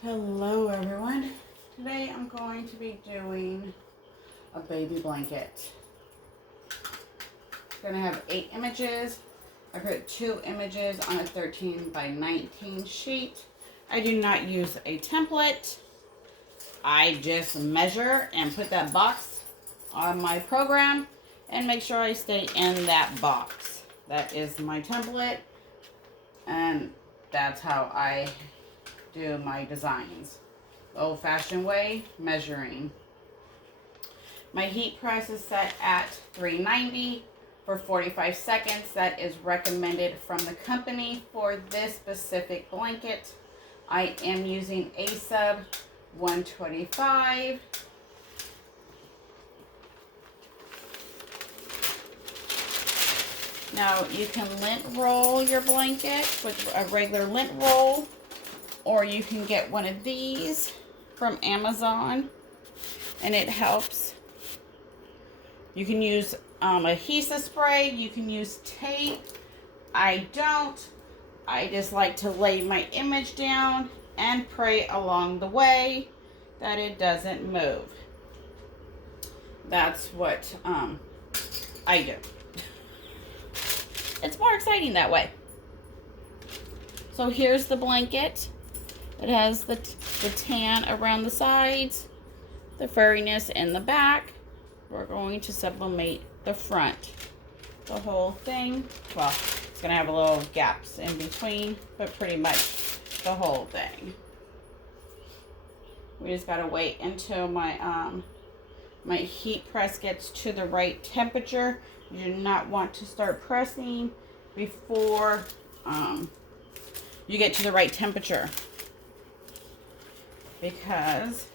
Hello everyone. Today I'm going to be doing a baby blanket. I'm going to have 8 images. I put 2 images on a 13 by 19 sheet. I do not use a template. I just measure and put that box on my program and make sure I stay in that box. That is my template, and that's how I do my designs. Old-fashioned way, measuring. My heat press is set at 390 for 45 seconds. That is recommended from the company for this specific blanket. I am using a sub 125. Now you can lint roll your blanket with a regular lint roll, or you can get one of these from Amazon, and it helps. You can use adhesive spray, you can use tape. I don't. I just like to lay my image down and pray along the way that it doesn't move. That's what I do. It's more exciting that way. So here's the blanket. It has the tan around the sides, the furriness in the back. We're going to sublimate the front. The whole thing. Well, it's going to have a little gaps in between, but pretty much the whole thing. We just got to wait until my my heat press gets to the right temperature. You do not want to start pressing before you get to the right temperature, because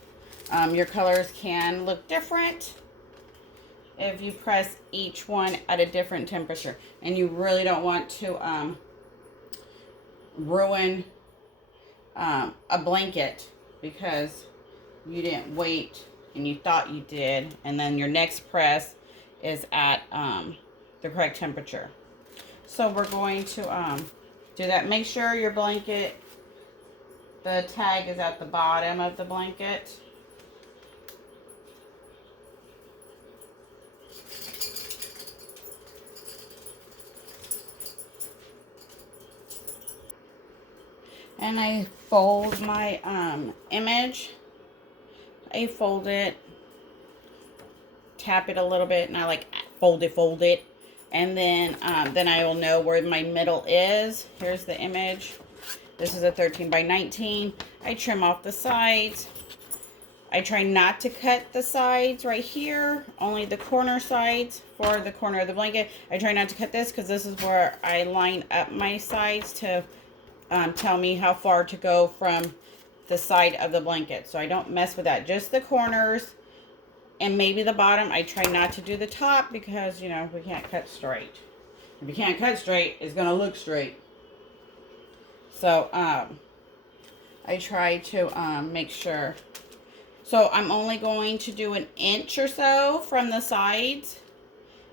your colors can look different if you press each one at a different temperature, and you really don't want to ruin a blanket because you didn't wait and you thought you did, and then your next press is at the correct temperature. So we're going to do that. Make sure your blanket, the tag is at the bottom of the blanket. And I fold my image. I fold it, tap it a little bit, and I like fold it. And then I will know where my middle is. Here's the image. This is a 13 by 19. I trim off the sides. I try not to cut the sides right here, only the corner sides for the corner of the blanket. I try not to cut this because this is where I line up my sides to tell me how far to go from the side of the blanket. So I don't mess with that, just the corners and maybe the bottom. I try not to do the top because, you know, we can't cut straight. If you can't cut straight, it's going to look straight. So, I try to make sure. So, I'm only going to do an inch or so from the sides.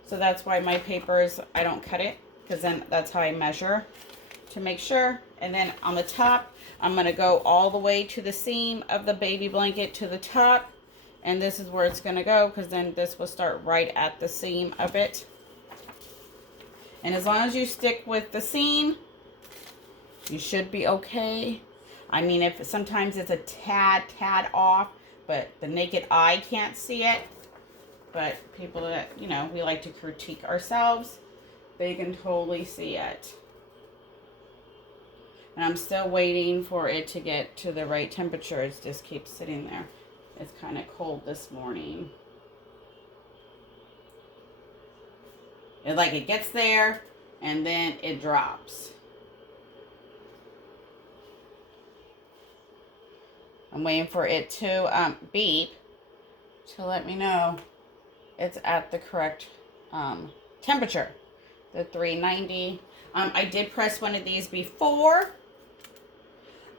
So, that's why my papers, I don't cut it, because then that's how I measure to make sure. And then on the top, I'm going to go all the way to the seam of the baby blanket to the top. And this is where it's going to go, because then this will start right at the seam of it. And as long as you stick with the seam, you should be okay. I mean, if sometimes it's a tad off, but the naked eye can't see it. But people that, you know, we like to critique ourselves, they can totally see it. And I'm still waiting for it to get to the right temperature. It just keeps sitting there. It's kind of cold this morning. It gets there and then it drops. I'm waiting for it to beep to let me know it's at the correct temperature, the 390. I did press one of these before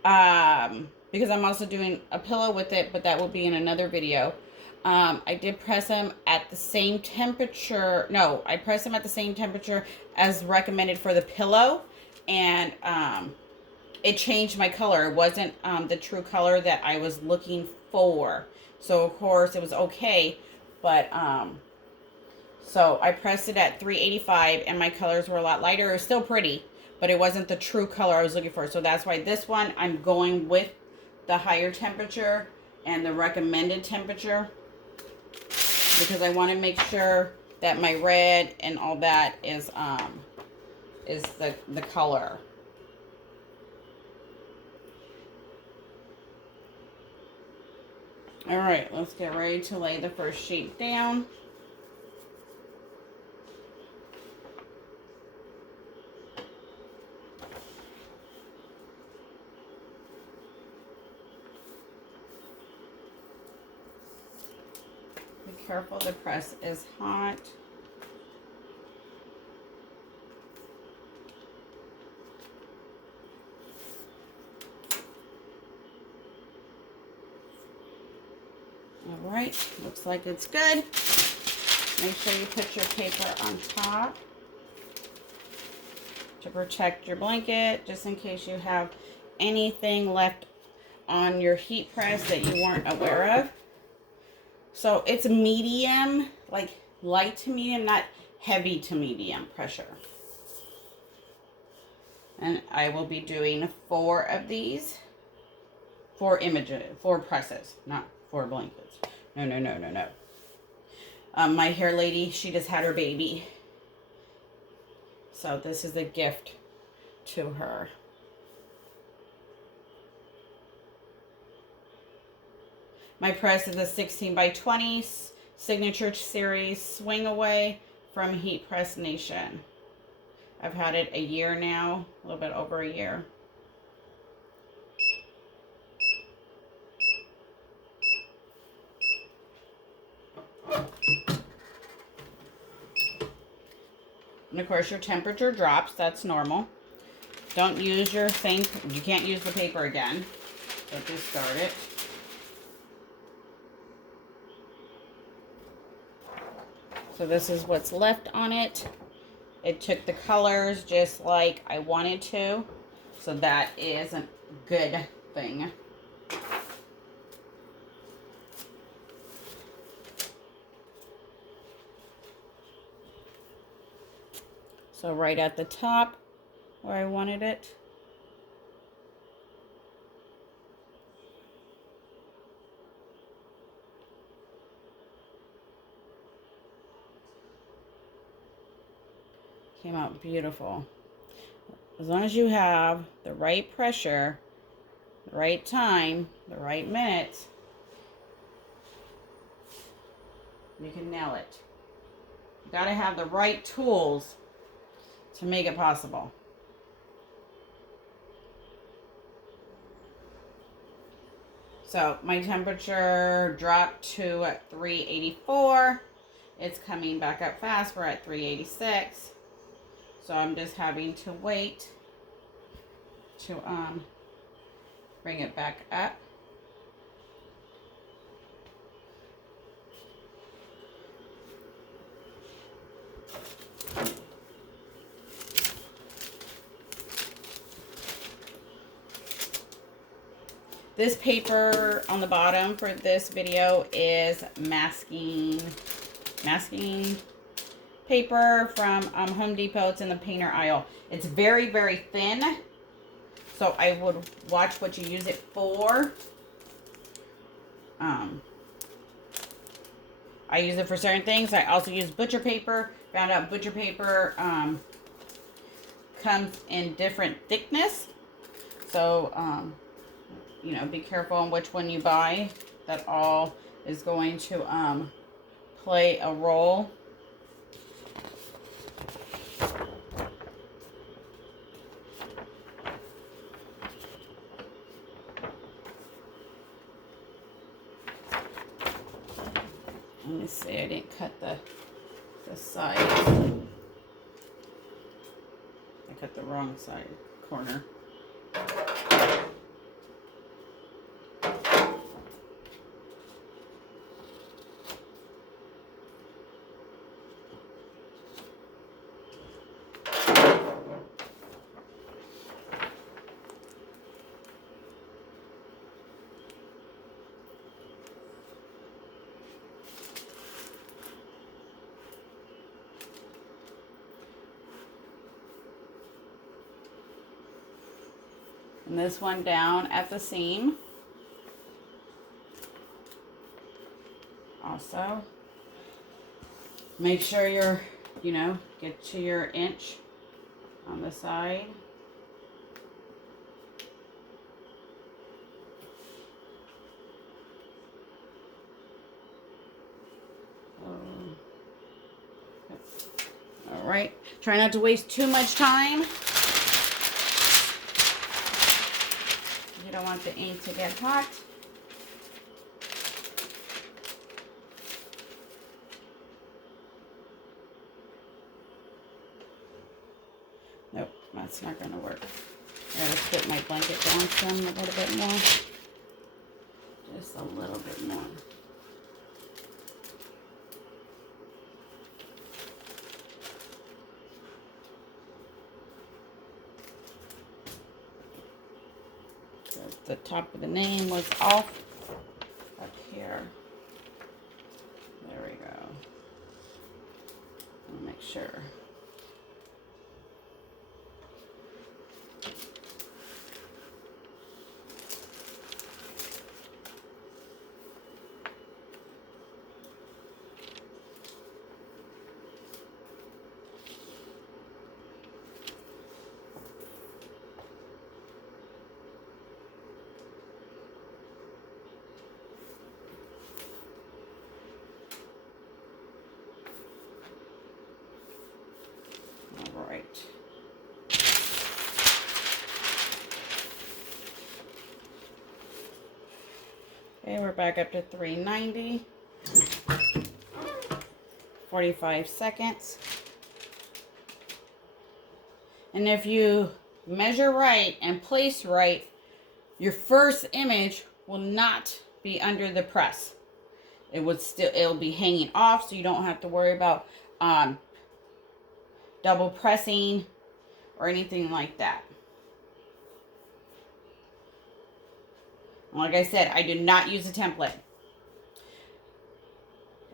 because I'm also doing a pillow with it, but that will be in another video. I did press them at the same temperature. No, I pressed them at the same temperature as recommended for the pillow. And it changed my color. It wasn't the true color that I was looking for. So of course it was okay, but so I pressed it at 385 and my colors were a lot lighter. It was still pretty, but it wasn't the true color I was looking for. So that's why this one I'm going with the higher temperature and the recommended temperature, because I want to make sure that my red and all that is the color. All right, let's get ready to lay the first sheet down. Be careful, the press is hot. All right, looks like it's good. Make sure you put your paper on top to protect your blanket, just in case you have anything left on your heat press that you weren't aware of. So it's medium, like light to medium, not heavy to medium pressure. And I will be doing 4 of these. 4 images, 4 presses, not 4 blankets. No, no, no, no, no. My hair lady, she just had her baby. So this is a gift to her. My press is a 16 by 20 signature series swing away from Heat Press Nation. I've had it a year now, a little bit over a year. And of course your temperature drops, that's normal. Don't use your same, you can't use the paper again. So discard it. So this is what's left on it. It took the colors just like I wanted to. So that is a good thing. So right at the top where I wanted it. Came out beautiful. As long as you have the right pressure, the right time, the right minutes, you can nail it. You gotta have the right tools to make it possible. So my temperature dropped to 384. It's coming back up fast. We're at 386. So I'm just having to wait to bring it back up. This paper on the bottom for this video is masking paper from Home Depot. It's in the painter aisle. It's very, very thin. So I would watch what you use it for. I use it for certain things. I also use butcher paper. Found out butcher paper comes in different thickness. So, you know, be careful on which one you buy. That all is going to play a role. Let me see, I didn't cut the side. I cut the wrong side corner. And this one down at the seam. Also, make sure you're, get to your inch on the side. All right, try not to waste too much time. You don't want the ink to get hot. Nope, that's not going to work. I gotta put my blanket down some a little bit more. Just a little bit more. So the top of the name was off up here. There we go. I'll make sure. All right. Okay, we're back up to 390. 45 seconds. And if you measure right and place right, your first image will not be under the press. It'll be hanging off, so you don't have to worry about double pressing or anything like that. Like I said, I do not use a template.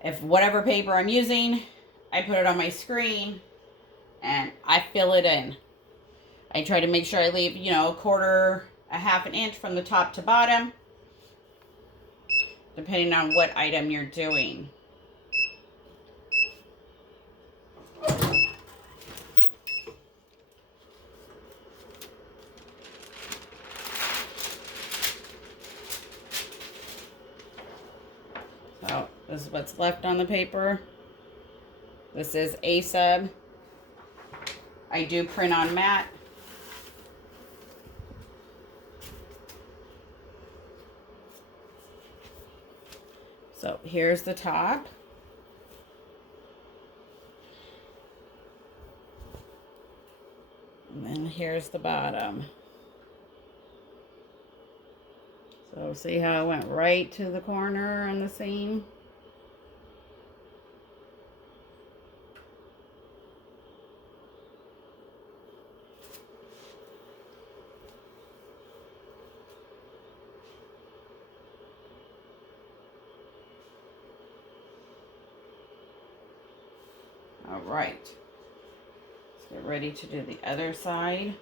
If whatever paper I'm using, I put it on my screen and I fill it in. I try to make sure I leave, a quarter, a half an inch from the top to bottom, depending on what item you're doing. So this is what's left on the paper. This is a sub. I do print on matte. So here's the top. And then here's the bottom. So see how I went right to the corner on the seam? All right, let's get ready to do the other side.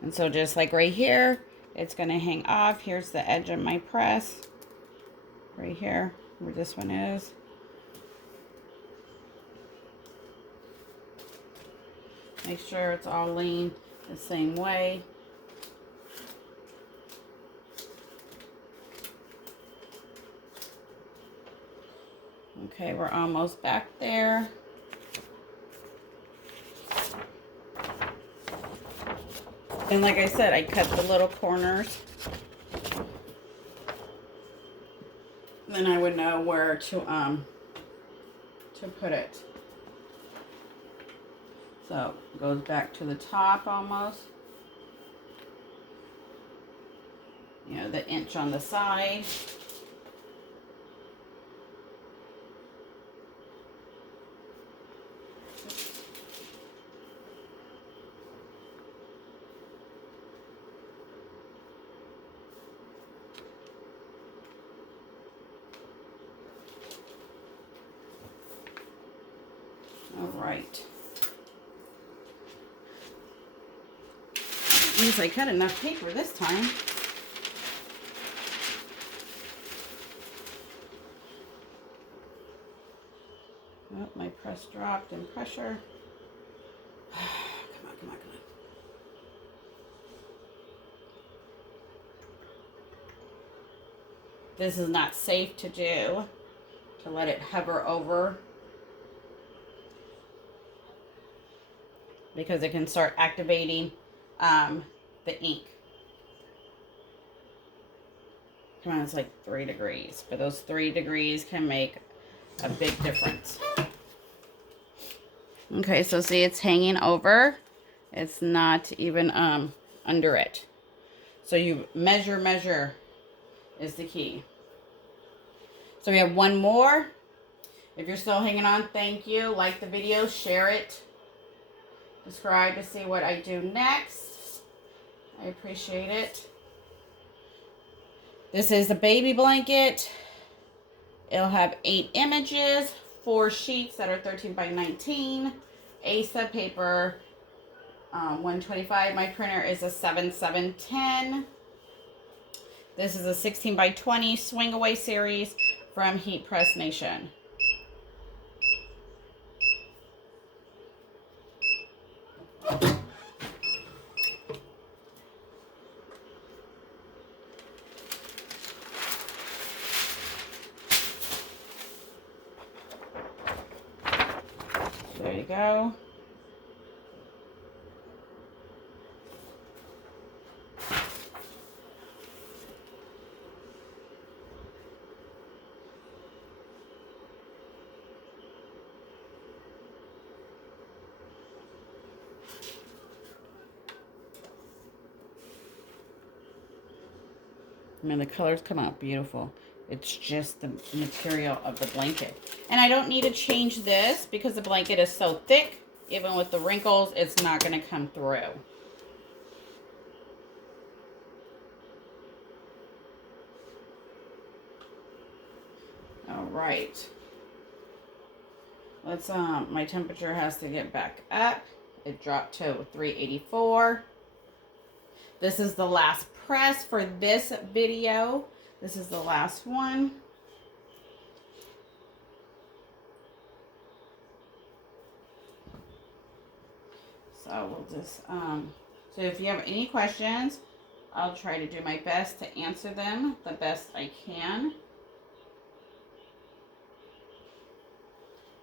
And so just like right here, it's going to hang off. Here's the edge of my press. Right here, where this one is. Make sure it's all laying the same way. Okay, we're almost back there. And like I said, I cut the little corners. Then I would know where to put it. So it goes back to the top almost. The inch on the side. All right. At least I cut enough paper this time. Oh, my press dropped in pressure. Come on, come on, come on. This is not safe to do, to let it hover over, because it can start activating the ink. Come on, it's like 3 degrees, but those 3 degrees can make a big difference. Okay, so see, it's hanging over. It's not even under it. So you measure is the key. So we have one more. If you're still hanging on, thank you. Like the video, share it. Subscribe to see what I do next. I appreciate it. This is a baby blanket. It'll have 8 images, 4 sheets that are 13 by 19. ASA paper, 125. My printer is a 7710. This is a 16 by 20 swing away series from Heat Press Nation. There you go. I mean, the colors come out beautiful. It's just the material of the blanket. And I don't need to change this because the blanket is so thick. Even with the wrinkles, it's not going to come through. All right. Let's, my temperature has to get back up. It dropped to 384. This is the last press for this video. This is the last one. So we'll just, so if you have any questions, I'll try to do my best to answer them the best I can.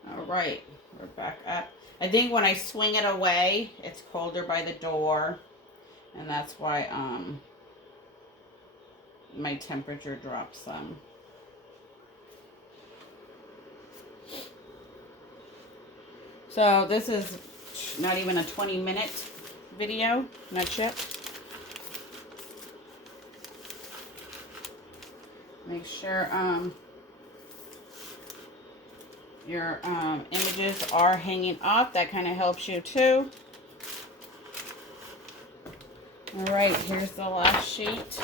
All right, we're back up. I think when I swing it away, it's colder by the door, and that's why my temperature drops some. So this is not even a 20-minute video, not yet. Make sure your images are hanging off. That kind of helps you too. All right, here's the last sheet.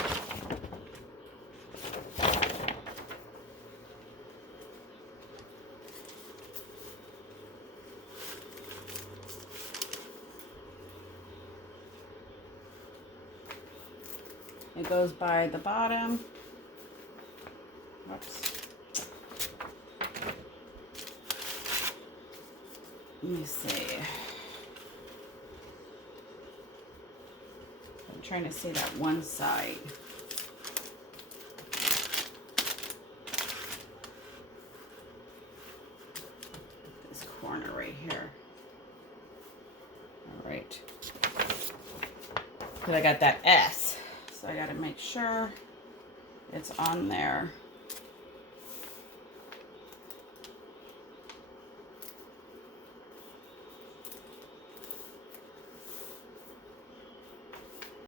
It goes by the bottom. Oops. Let me see. I'm trying to see that one side. This corner right here. All right. Because I got that S. So I got to make sure it's on there.